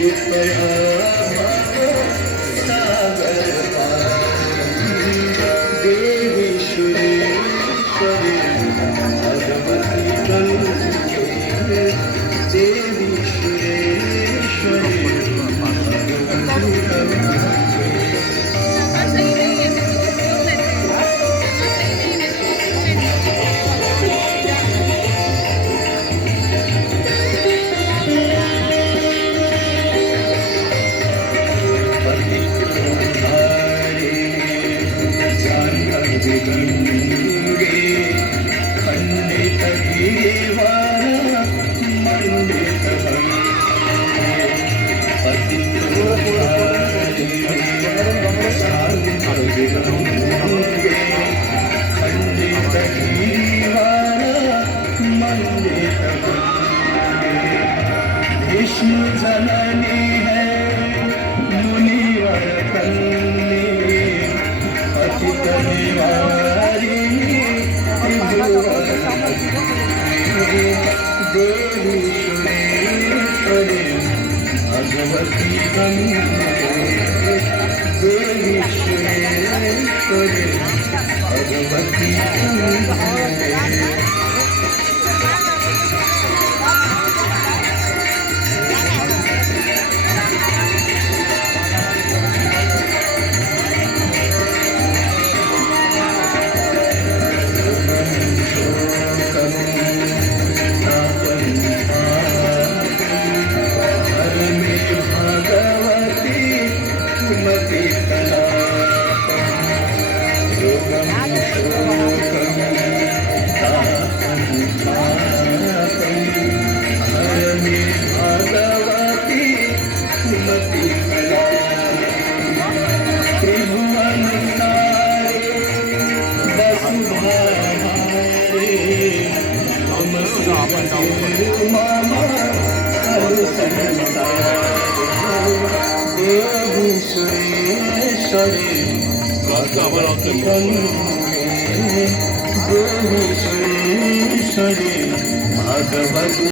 कृपया सागर देवी सुरेश्वरी भगवती कल्पे देवी सुरेश्वरी भगवती कल्पे खंडित गिरिवारा मंडित खंडित गिरिवारा मंडित विष्णु जननी है मुनिवर कन्नी पतित निवारिणी देवी सुरेश्वरी भगवती गंगे देवी सुरेश्वरी भगवती गंगे देवी सुरेश्वरी भगवती गंगे देवी सुरेश्वरी भगवती